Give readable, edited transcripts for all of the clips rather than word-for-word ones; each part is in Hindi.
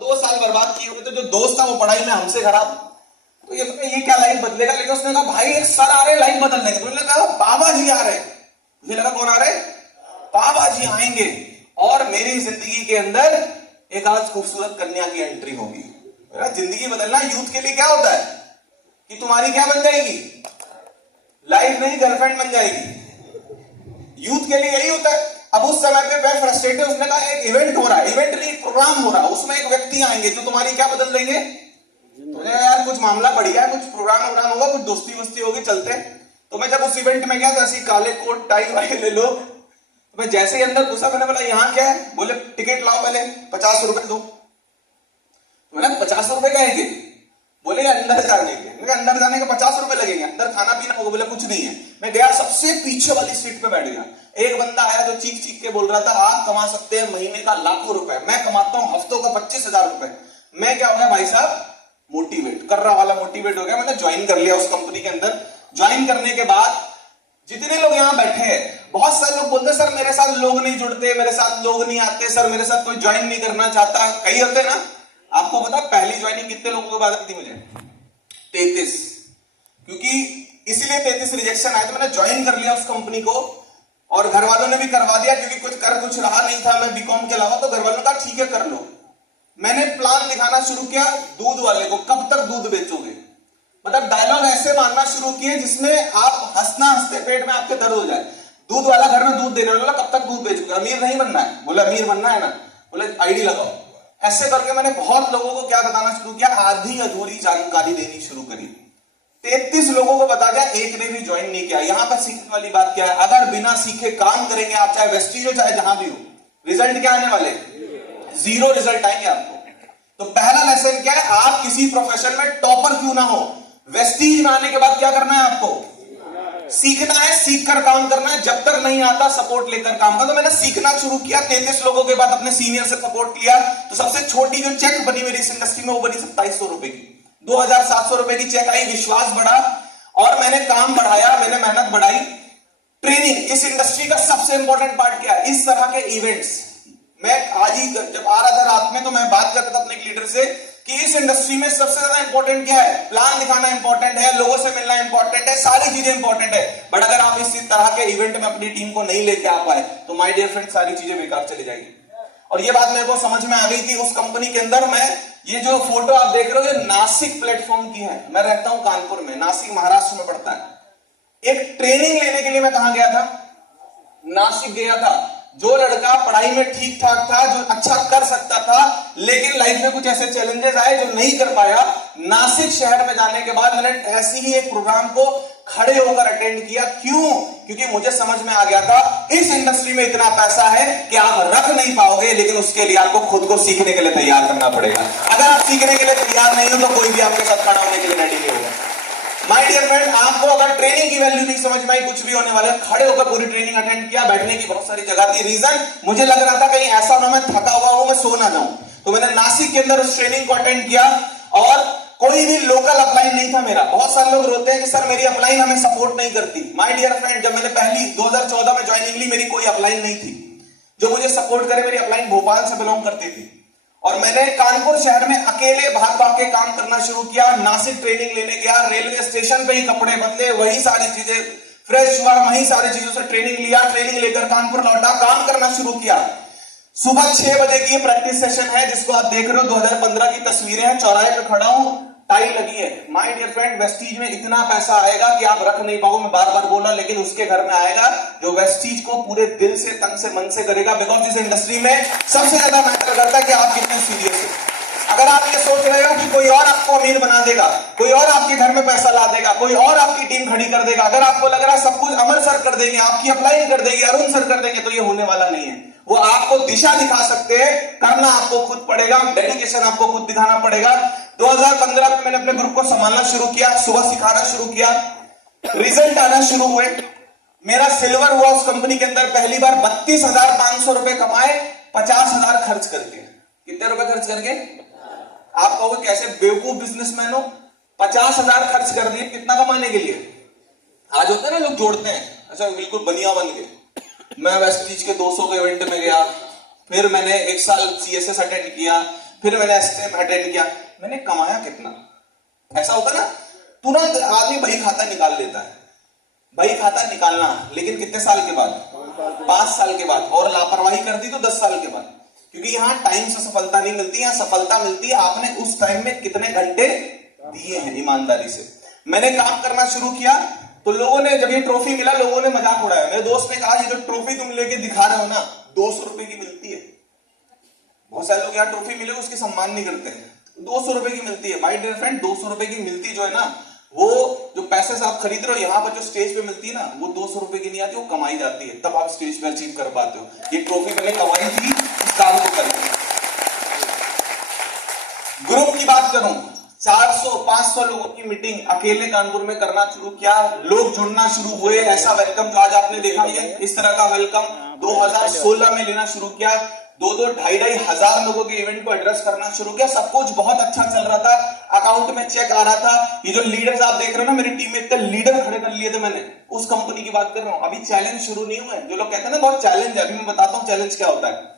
2 साल बर्बाद किए हुए थे, जो दोस्त था वो पढ़ाई में हमसे खराब। तो ये क्या लाइफ बदलेगा, लेकिन उसने कहा भाई एक सर आ रहे लाइफ बदलने के। तो मैंने कहा बाबा जी आ रहे। मुझे लगा कौन आ रहे, बाबा जी आएंगे और मेरी जिंदगी के अंदर एक आज खूबसूरत कन्या की एंट्री होगी। जिंदगी बदलना यूथ के लिए क्या होता है कि तुम्हारी क्या बन जाएगी, लाइफ नहीं गर्लफ्रेंड बन जाएगी। यूथ के लिए यही होता है। अब उस समय पे मैं फ्रस्ट्रेटेड, उसने कहा एक इवेंट हो रहा है, इवेंट नहीं प्रोग्राम हो रहा है, उसमें एक व्यक्ति आएंगे तो तुम्हारी क्या बदल देंगे। तो यार कुछ मामला बढ़िया है, कुछ प्रोग्राम होगा, कुछ दोस्ती वोस्ती होगी, चलते। तो मैं जब उस इवेंट में गया तो ऐसी काले कोट टाई वाले ले लो। तो मैं जैसे ही अंदर घुसा, मैंने बोला यहाँ क्या है, बोले टिकट लाओ पहले 50 रुपए दो। तो मैंने 50 रुपए का है, बोले अंदर जाने के, अंदर जाने के 50 रुपए लगेंगे, अंदर खाना पीना होगा, बोले कुछ नहीं है। मैं गया सबसे पीछे वाली सीट पे बैठ गया। एक बंदा आया जो चीख चीख के बोल रहा था आप कमा सकते हैं महीने का लाखों रुपए, मैं कमाता हूं हफ्तों का 25,000 रुपए। मैं क्या हो गया भाई साहब, मोटिवेट कर रहा वाला मोटिवेट हो गया। मैंने ज्वाइन कर लिया उस कंपनी के अंदर। ज्वाइन करने के बाद जितने लोग यहाँ बैठे हैं, बहुत सारे लोग बोलते सर मेरे साथ लोग नहीं जुड़ते, मेरे साथ लोग नहीं आते, सर मेरे साथ कोई ज्वाइन नहीं करना चाहता, कई होते ना। आपको पता पहली ज्वाइनिंग कितने लोगों के बाद थी मुझे, 33। क्योंकि इसलिए 33 रिजेक्शन आया, तो मैंने ज्वाइन कर लिया उस कंपनी को और घर वालों ने भी करवा दिया, क्योंकि कुछ रहा नहीं था मैं बीकॉम के अलावा। तो घर वालों ने कहा ठीक है कर लो। मैंने प्लान दिखाना शुरू किया दूध वाले को, कब तक दूध बेचोगे, मतलब डायलॉग ऐसे मारना शुरू किए जिसमें आप हंसना हंसते पेट में आपके दर्द हो जाए। दूध वाला घर में दूध देने वाला, कब तक दूध बेचोगे, अमीर नहीं बनना है, बोले अमीर बनना है ना, बोले आईडी लगाओ। ऐसे करके मैंने बहुत लोगों को क्या बताना शुरू किया, आधी अधूरी जानकारी देनी शुरू करी। 33 लोगों को बता दिया, एक ने भी ज्वाइन नहीं किया। यहां पर सीखने वाली बात क्या है, अगर बिना सीखे काम करेंगे आप, चाहे वेस्टीज हो चाहे जहां भी हो, रिजल्ट क्या आने वाले, 0 रिजल्ट आएंगे आपको। तो पहला लेसन क्या है, आप किसी प्रोफेशन में टॉपर क्यों ना हो, वेस्टीज में आने के बाद क्या करना है आपको, सीखना है, सीख कर काम करना है। जब तक नहीं आता सपोर्ट लेकर काम करना। तो मैंने सीखना शुरू किया। 33 लोगों के बाद अपने सीनियर से सपोर्ट लिया। तो सबसे छोटी जो चेक बनी मेरी इस इंडस्ट्री में वो बनी 2700 रुपए की, 2700 रुपए की चेक आई। विश्वास बढ़ा और मैंने काम बढ़ाया, मैंने मेहनत बढ़ाई। ट्रेनिंग इस इंडस्ट्री का सबसे इंपॉर्टेंट पार्ट क्या है, इस तरह के इवेंट्स। मैं आज ही जब आ रहा था रात में तो मैं बात करता था अपने लीडर से कि इस इंडस्ट्री में सबसे ज्यादा इंपॉर्टेंट क्या है, प्लान दिखाना इंपॉर्टेंट है, लोगों से मिलना इंपॉर्टेंट है, सारी चीजें इंपॉर्टेंट है। बट अगर आप इस तरह के इवेंट में अपनी टीम को नहीं लेके आ पाए तो माय डियर फ्रेंड सारी चीजें बेकार चली जाएगी। और ये बात मेरे को समझ में आ गई थी उस कंपनी के अंदर। मैं ये जो फोटो आप देख रहे हो ये नासिक प्लेटफॉर्म की है। मैं रहता हूं कानपुर में, नासिक महाराष्ट्र में पड़ता है। एक ट्रेनिंग लेने के लिए मैं कहां गया था, नासिक गया था। जो लड़का पढ़ाई में ठीक ठाक था, जो अच्छा कर सकता था, लेकिन लाइफ में कुछ ऐसे चैलेंजेस आए जो नहीं कर पाया, नासिक शहर में जाने के बाद मैंने ऐसी ही एक प्रोग्राम को खड़े होकर अटेंड किया। क्यों? क्योंकि मुझे समझ में आ गया था इस इंडस्ट्री में इतना पैसा है कि आप रख नहीं पाओगे, लेकिन उसके लिए आपको खुद को सीखने के लिए तैयार करना पड़ेगा। अगर आप सीखने के लिए तैयार नहीं हो तो कोई भी आपके साथ खड़ा होने के लिए रेडी नहीं होगा। माय डियर फ्रेंड, आपको अगर ट्रेनिंग की वैल्यू नहीं समझ में आई, कुछ भी होने वाला है, खड़े होकर पूरी ट्रेनिंग अटेंड किया। बैठने की बहुत सारी जगह थी। रीजन मुझे लग रहा था कहीं ऐसा ना मैं थका हुआ हूं, मैं सो ना जाऊं। तो मैंने नासिक के अंदर उस ट्रेनिंग को अटेंड किया और कोई भी लोकल अपलाइन नहीं था मेरा। बहुत सारे लोग रोते हैं कि सर मेरी अपलाइन हमें सपोर्ट नहीं करती। माय डियर फ्रेंड, जब मैंने पहली 2014 में ज्वाइनिंग ली, मेरी कोई अपलाइन नहीं थी जो मुझे सपोर्ट करे। मेरी अपलाइन भोपाल से बिलोंग करती थी और मैंने कानपुर शहर में अकेले भाग भाग के काम करना शुरू किया। नासिक ट्रेनिंग लेने गया, रेलवे स्टेशन पे ही कपड़े बदले, वही सारी चीजें फ्रेश हुआ, वही सारी चीजों से ट्रेनिंग लिया। ट्रेनिंग लेकर कानपुर लौटा, काम करना शुरू किया। सुबह 6 बजे की प्रैक्टिस सेशन है जिसको आप देख रहे हो, 2015 की तस्वीरें हैं। चौराहे पे खड़ा हूं, टाई लगी है। माय डियर फ्रेंड, वेस्टीज में इतना पैसा आएगा कि आप रख नहीं पाओगे। मैं बार बार बोला, लेकिन उसके घर में आएगा जो वेस्टीज को पूरे दिल से, तन से, मन से करेगा। बिकॉज इस इंडस्ट्री में सबसे ज्यादा मैटर करता है कि आप कितने सीरियस हो। अगर आप ये सोच रहे हो कि कोई और आपको अमीर बना देगा, कोई और आपके घर में पैसा ला देगा, कोई और आपकी टीम खड़ी कर देगा, अगर आपको लग रहा है सब कुछ अमर सर कर देंगे, आपकी अपलाइन कर देंगे, अरुण सर कर देंगे, तो ये होने वाला नहीं है। वो आपको दिशा दिखा सकते हैं, करना आपको खुद पड़ेगा, डेडिकेशन आपको खुद दिखाना पड़ेगा। 2015 में मैंने अपने ग्रुप को संभालना शुरू किया, सुबह सिखाना शुरू किया, रिजल्ट आना शुरू हुए। मेरा सिल्वर हुआ उस कंपनी के अंदर। पहली बार 32,500 रुपए कमाए, 50,000 खर्च करके। कितने रुपए खर्च करके? आप कहोगे कैसे बेवकूफ बिजनेसमैन हो, 50,000 खर्च कर दिए कितना कमाने के लिए? आज होते हैं ना लोग जोड़ते हैं, अच्छा बिल्कुल बनिया बन गए। मैं वेस्टीज के 200 के इवेंट में गया, फिर मैंने 1 साल CSS अटेंड किया, फिर मैंने स्टेप अटेंड किया, मैंने कमाया कितना। ऐसा होता ना, तुरंत आदमी बही खाता निकाल लेता है, बही खाता निकालना, लेकिन कितने साल के बाद? 5 साल के बाद। और लापरवाही कर दी तो 10 साल के बाद। क्योंकि यहाँ टाइम से सफलता नहीं मिलती, यहाँ सफलता मिलती है आपने उस टाइम में कितने घंटे दिए हैं ईमानदारी से। मैंने काम करना शुरू किया तो लोगों ने, जब ये ट्रॉफी मिला, लोगों ने मजाक उड़ाया। मेरे दोस्त ने कहा, ये जो ट्रॉफी तुम लेके दिखा रहे हो ना, 200 रुपए की मिलती है। बहुत सारे लोग यहाँ ट्रॉफी मिले उसकी सम्मान नहीं करते हैं। 200 रुपए की मिलती है माय डियर फ्रेंड, 200 रुपए की मिलती जो है ना, वो जो पैसे से आप खरीद रहे हो, यहाँ पर जो स्टेज पे मिलती है ना, वो 200 रुपए की नहीं आती, वो कमाई जाती है, तब आप स्टेज पे अचीव कर पाते हो। ये ट्रॉफी मैंने कमाई थी इस काम को करके। ग्रुप की बात करूं, 400-500 लोगों की मीटिंग अकेले कानपुर में करना शुरू किया, लोग जुड़ना शुरू हुए। ऐसा वेलकम जो आज आपने देखा, ये इस तरह का वेलकम 2016 में लेना शुरू किया। 2-2 हजार लोगों के इवेंट को एड्रेस करना शुरू किया। सब कुछ बहुत अच्छा चल रहा था, अकाउंट में चेक आ रहा था। ये जो लीडर्स आप देख रहे हो ना, मेरी टीम में इतने लीडर खड़े कर लिए थे मैंने, उस कंपनी की बात कर रहा हूं। अभी चैलेंज शुरू नहीं हुआ है। जो लोग कहते हैं ना बहुत चैलेंज है, अभी मैं बताता हूँ चैलेंज क्या होता है।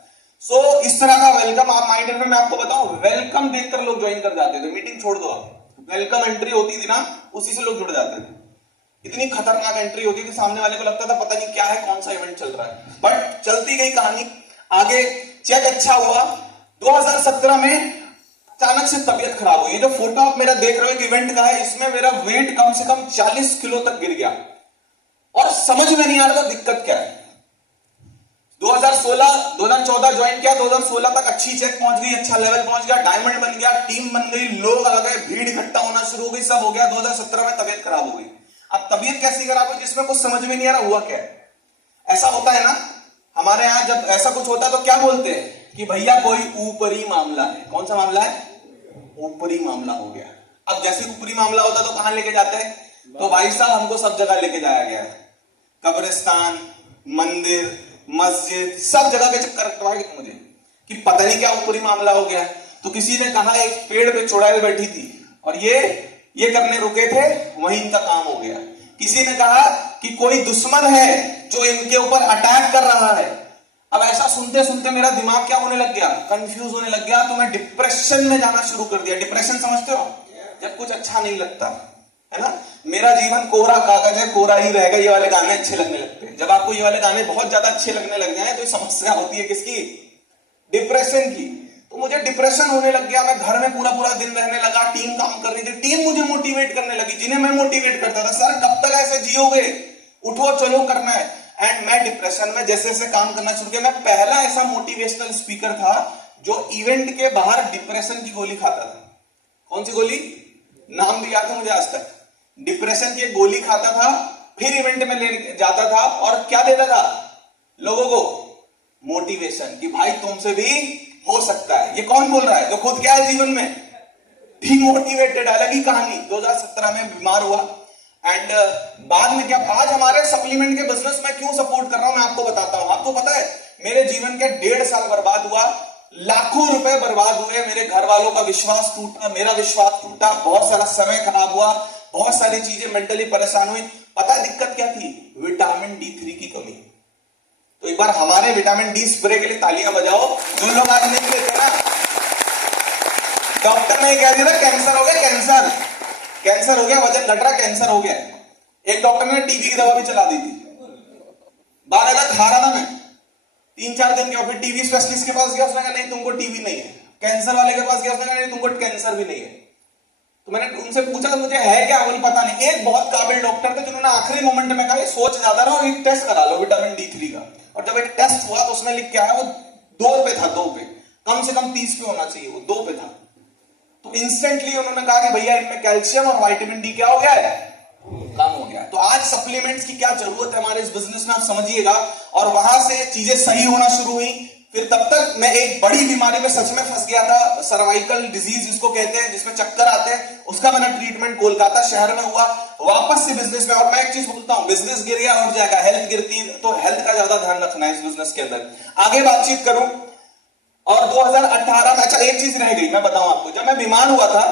सो इस तरह का वेलकम आप माइंड में, मैं आपको बताऊं, वेलकम देखकर लोग ज्वाइन कर जाते थे। मीटिंग छोड़ दो आप, वेलकम एंट्री होती थी ना, उसी से लोग जुड़ जाते थे। इतनी खतरनाक एंट्री होती थी, सामने वाले को लगता था पता नहीं क्या है, कौन सा इवेंट चल रहा है। बट चलती गई कहानी आगे, चेक अच्छा हुआ। 2017 में अचानक से तबीयत खराब हुई। ये जो फोटो आप मेरा देख रहे हो एक इवेंट का है, इसमें मेरा वेट कम से कम 40 किलो तक गिर गया और समझ में नहीं आ रहा था दिक्कत क्या है। 2014 ज्वाइन किया, 2016 तक अच्छी चेक पहुंच गई, अच्छा लेवल पहुंच गया, डायमंड बन गया, टीम बन गई, लोग आ गए, भीड़ इकट्ठा होना शुरू हो गई, सब हो गया। 2017 में तबीयत खराब हो गई। अब तबीयत कैसी खराब हुई जिसमें कुछ समझ में नहीं आ रहा हुआ क्या है। ऐसा होता है ना, हमारे यहां जब ऐसा कुछ होता है तो क्या बोलते हैं कि भैया कोई ऊपरी मामला है। कौन सा मामला है? ऊपरी मामला हो गया। अब जैसे ऊपरी मामला होता तो कहां लेके जाते हैं? तो भाई साहब हमको सब जगह लेके जाया गया है, कब्रिस्तान, मंदिर, मस्जिद, सब जगह के चक्कर कटवाए मुझे कि पता नहीं क्या ऊपरी मामला हो गया। तो किसी ने कहा एक पेड़ पे चुड़ैल बैठी थी और ये करने रुके थे, वहीं इनका काम हो गया। किसी ने कहा कि कोई दुश्मन है जो इनके ऊपर अटैक कर रहा है। अब ऐसा सुनते सुनते मेरा दिमाग क्या होने लग गया? कंफ्यूज होने लग गया। तो मैं डिप्रेशन में जाना शुरू कर दिया। डिप्रेशन समझते हो? जब कुछ अच्छा नहीं लगता है ना। मेरा जीवन कोरा कागज है, कोरा ही रहेगा, ये वाले गाने अच्छे लगने लगते हैं। जब आपको ये वाले गाने बहुत ज्यादा अच्छे लगने लग जाए तो समस्या होती है किसकी? डिप्रेशन की। तो मुझे डिप्रेशन होने लग गया। मैं घर में पूरा दिन रहने लगा। टीम काम कर रही थी, टीम मुझे मोटिवेट करने लगी, जिन्हें मैं मोटिवेट करता था, सर कब तक ऐसे जियोगे, उठो चलो करना है। एंड मैं डिप्रेशन में जैसे जैसे काम करना शुरू किया, मैं पहला ऐसा मोटिवेशनल स्पीकर था जो इवेंट के बाहर डिप्रेशन की गोली खाता था। कौन सी गोली? नाम भी याद है मुझे आज तक। डिप्रेशन की गोली खाता था, फिर इवेंट में ले जाता था और क्या देता था लोगों को? मोटिवेशन, कि भाई तुमसे भी हो सकता है। ये कौन बोल रहा है? जो खुद क्या है जीवन में डिमोटिवेटेड। अलग ही कहानी। 2017 में बीमार हुआ एंड बाद में क्या, आज हमारे सप्लीमेंट के बिजनेस में क्यों सपोर्ट कर रहा हूं मैं आपको बताता हूं। आपको पता है मेरे जीवन के 1.5 साल बर्बाद हुआ, लाखों रुपए बर्बाद हुए, मेरे घर वालों का विश्वास टूटा, मेरा विश्वास टूटा, बहुत सारा समय खराब हुआ, बहुत सारी चीजें मेंटली परेशान हुई। पता है दिक्कत क्या थी? विटामिन D3 की कमी। तो एक बार हमारे विटामिन डी स्प्रे के लिए तालियां बजाओ जो लोग आज नहीं लेते ना। डॉक्टर ने कह दिया कैंसर हो गया, कैंसर हो गया, वजन घट रहा, कैंसर हो गया। एक डॉक्टर ने टीबी की दवा भी चला दी थी। 12 लाख खा रहा था मैं 3-4 दिन के। फिर टीबी स्पेशलिस्ट के पास गया, उसने कहा नहीं तुमको टीबी नहीं है। कैंसर वाले के पास गया, उसने कहा नहीं तुमको कैंसर भी नहीं है। तो मैंने उनसे पूछा मुझे है क्या? बोले पता नहीं। एक बहुत काबिल डॉक्टर थे जिन्होंने आखिरी मोमेंट में कहा सोच ज्यादा रहा और एक टेस्ट करा लो विटामिन D3 का। और जब एक टेस्ट हुआ तो उसमें लिख के आया वो 2 पे था, 2 पे, कम से कम 30 पे होना चाहिए, वो 2 पे था। तो इंस्टेंटली उन्होंने कहा कि भैया इनमें कैल्शियम और विटामिन डी क्या हो गया है? कम हो गया। तो आज सप्लीमेंट्स की क्या जरूरत है हमारे इस बिजनेस में, आप समझिएगा। और वहां से चीजें सही होना शुरू हुई। फिर तब तक मैं एक बड़ी बीमारी में सच में फंस गया था, सर्वाइकल डिजीज जिसको कहते हैं, जिसमें चक्कर आते हैं। उसका मैंने ट्रीटमेंट कोलकाता शहर में हुआ। वापस से बिजनेस में। और मैं एक चीज बोलता हूं, बिजनेस गिर गया और जाएगा, हेल्थ गिरती तो हेल्थ का ज्यादा ध्यान रखना है इस बिजनेस के अंदर। आगे बातचीत करूं और 2018 में, अच्छा एक चीज रह गई मैं बताऊं आपको। जब मैं बीमार हुआ था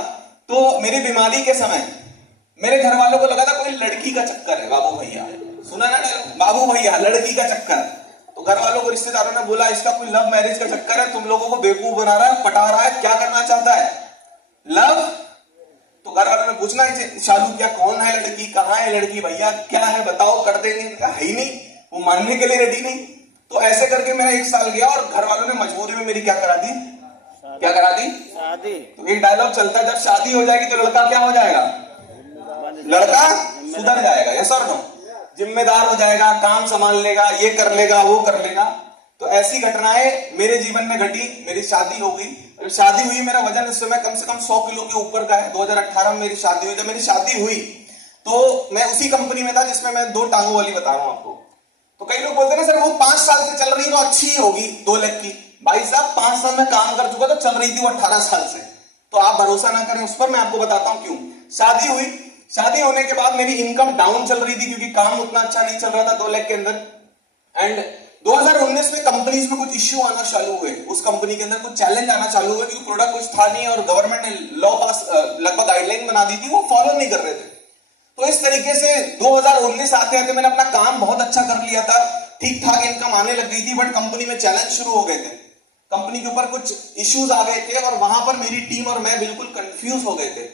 तो मेरी बीमारी के समय मेरे घर वालों को लगा था कोई लड़की का चक्कर है। बाबू भैया सुना ना, बाबू भैया लड़की का चक्कर। तो घर वालों को, रिश्तेदारों ने बोला इसका कोई लव मैरिज का चक्कर है, तुम लोगों को बेवकूफ बना रहा है, पटा रहा है, क्या करना चाहता है, लव। तो घर वालों ने पूछना शालू क्या, कौन है लड़की, कहाँ है लड़की, भैया क्या है बताओ, कर देंगे, है ही नहीं, वो मानने के लिए रेडी नहीं। तो ऐसे करके मेरा 1 साल गया और घर वालों ने मजबूरी में मेरी क्या करा दी, क्या करा दी, शादी। तो एक डायलॉग चलता है, जब शादी हो जाएगी तो लड़का क्या हो जाएगा, लड़का सुधर जाएगा, यस और नो, जिम्मेदार हो जाएगा, काम संभाल लेगा, ये कर लेगा, वो कर लेगा। तो ऐसी घटनाएं मेरे जीवन में घटी। मेरी शादी हो गई, शादी हुई, मेरा वजन इस समय कम से कम 100 किलो के ऊपर का है। 2018 में मेरी शादी हुई। जब मेरी शादी हुई तो मैं उसी कंपनी में था जिसमें मैं 2 टांगों वाली बता रहा हूं आपको। तो कई लोग बोलते हैं ना सर वो 5 साल से चल रही तो अच्छी ही होगी 2 लाख की। भाई साहब 5 साल में काम कर चुका तो चल रही थी वो 18 साल से। तो आप भरोसा ना करें उस पर, मैं आपको बताता हूं क्यों। शादी हुई, शादी होने के बाद मेरी इनकम डाउन चल रही थी क्योंकि काम उतना अच्छा नहीं चल रहा था 2 लाख के अंदर। एंड 2019 में कंपनीज में कुछ इश्यू आना चालू हुए, उस कंपनी के अंदर कुछ चैलेंज आना चालू हुए क्योंकि प्रोडक्ट कुछ था नहीं और गवर्नमेंट ने लॉ पास लगभग गाइडलाइन बना दी थी, वो फॉलो नहीं कर रहे थे। तो इस तरीके से 2019 आते आते मैंने अपना काम बहुत अच्छा कर लिया था, ठीक ठाक इनकम आने लग गई थी, बट कंपनी में चैलेंज शुरू हो गए थे, कंपनी के ऊपर कुछ इश्यूज आ गए थे और वहां पर मेरी टीम और मैं बिल्कुल कंफ्यूज हो गए थे।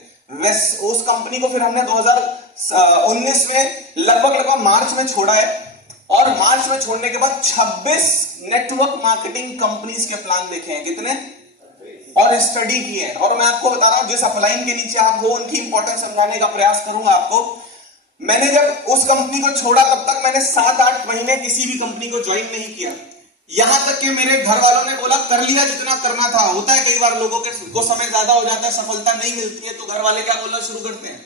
उस कंपनी को फिर हमने 2019 में लगभग मार्च में छोड़ा है और मार्च में छोड़ने के बाद 26 नेटवर्क मार्केटिंग कंपनीज के प्लान देखे हैं, कितने, और स्टडी की है। और मैं आपको बता रहा हूं जिस अपलाइन के नीचे आप वो उनकी इंपॉर्टेंस समझाने का प्रयास करूंगा आपको। मैंने जब उस कंपनी को छोड़ा तब तक मैंने 7-8 महीने किसी भी कंपनी को ज्वाइन नहीं किया, यहां तक कि मेरे घर वालों ने बोला कर लिया जितना करना था। होता है कई बार लोगों के को समय ज्यादा हो जाता है, सफलता नहीं मिलती है तो घर वाले क्या बोलना शुरू करते हैं,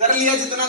कर लिया जितना